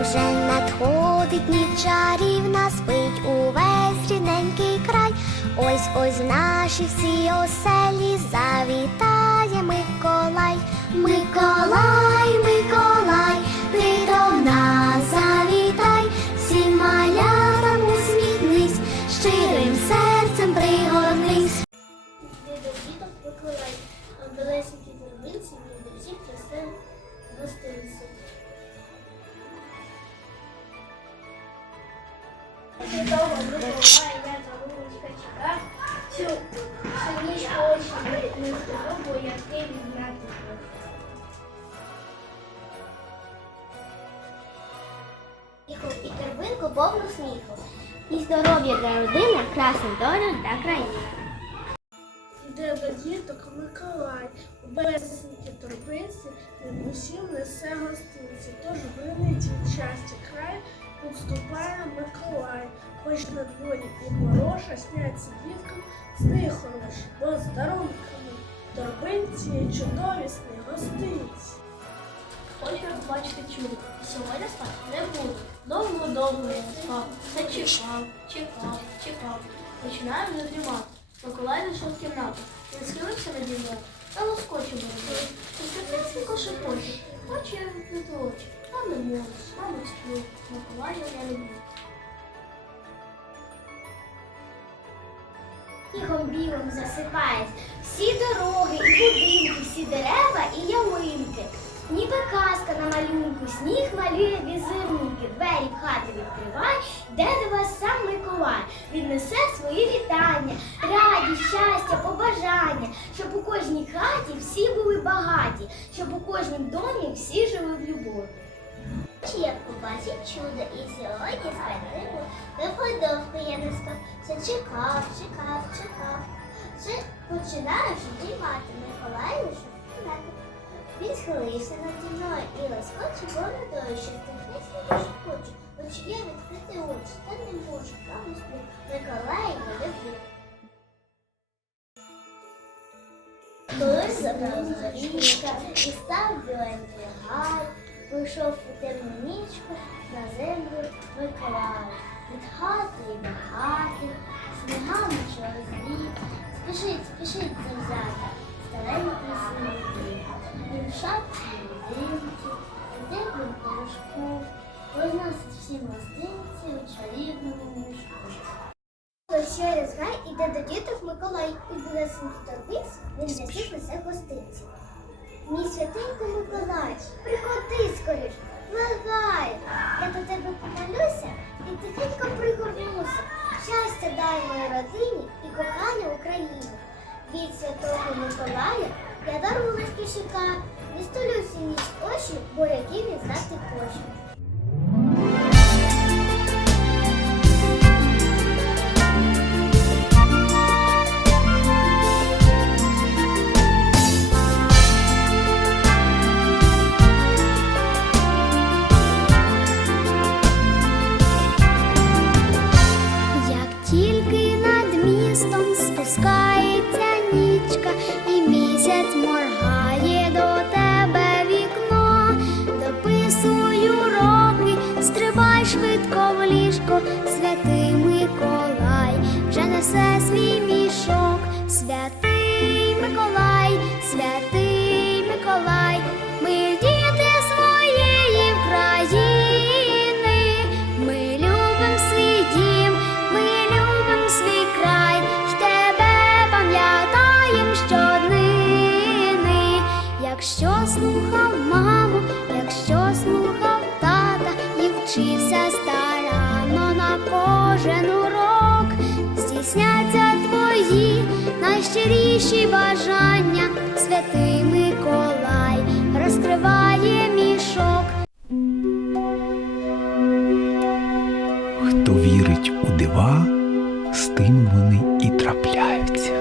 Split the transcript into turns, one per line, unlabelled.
Вже надходить ніч чарівна, спить увесь рідненький край. Ось ось наші всі оселі завітає і торбинку повну сміху. І здоров'я для родини, красних долю для країни.
До діток Миколай, у безсенькі торбинці, він усім несе гостинці. Тож вилетів щастя край, підступає Миколай. Хоч на дворі і мороша, сняться діткам сни хороші, бо здоровками торбинці чудовісні гостинці.
Хочу бачити чудо. Сьогодні спати не буду. Довго-довго я спав. Все чекав, чекав, чекав. Починаю вже дрімати. Миколай зайшов в кімнату. Він схилився наді мною та лоскоче мене. Світлинський шепоче. Хочу я відкрити очі. Не можу, мабуть, сплю. Миколая я люблю.
Снігом білим засипають всі дороги і будинки, всі дерева і ялинки. Ніби казка на малюнку, сніг малює візерунки, двері в хати відкриває, де до вас сам Миколай. Віднесе свої вітання, радість, щастя, побажання, щоб у кожній хаті всі були багаті, щоб у кожному домі всі жили в любові. Я побачив чудо і сьогодні спадину випадовку я не спав. Все чекав, чекав, чекав. Починаю вже дрімати. Миколай вийшов в кімнату. Він схилився наді мною і ласкоче бородою, що стихнеться дуже хочу. Хоч я відкрити очі, та не можу, право сплю. Миколай я люблю. Забрав і став біленький гай, Пішов у темну нічку на землю Миколай. Від хати й до хати, снігами чорозлі, спішить, спішить завзята, Через гай іде до діток Миколай, і білесенький торбиць, він для всіх несе гостинці. Мій святенько Миколай, приходи скоріш, благай, я до тебе помолюся і тихенько пригорнуся. Щастя дай моїй родині і кохання Україні. Від святого Миколая я даруночки шукаю, не столюся ніч очі, бо які він знати хочу. Швидко в ліжко, святий Миколай, вже несе свій мішок, святий Миколай, святий старанно на кожен урок, здійсняться твої найщиріші бажання, святий Миколай розкриває мішок.
Хто вірить у дива, з тим вони і трапляються.